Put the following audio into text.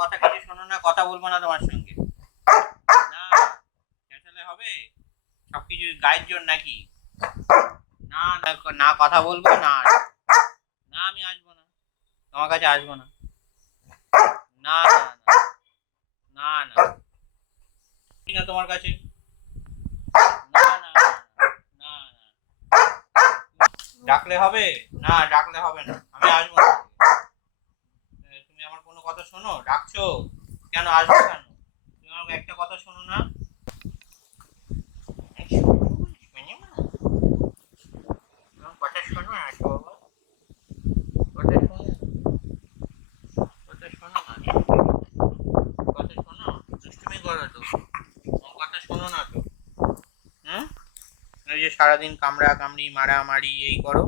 কথা কিছু শোনো না, কথা বলবো না তোমার সঙ্গে। না, চেঁচালে হবে? সবকিছু গায়ের জোর নাকি? না না, না কথা বলবো না। না আমি আসবো না, তোমার কাছে আসবো না। না না না না না, না তোমার কাছে। না না না না, ডাকলে হবে? না ডাকলে হবে না, আমি আসবো না। তুমি আমার কোনো কথা শোনো? ডাকছো কেন? আসবো কেন? তুমি আমার একটা কথা শোনো না? আমার কথা শোনো না তো বাবা, কথা শোনো, কথা শোনো না, কথা শোনো। দুষ্টুমি করো তো, আমার কথা শোনো না তো। হুম, এই যে সারাদিন কামড়া কামড়ি মারামারি এই করো।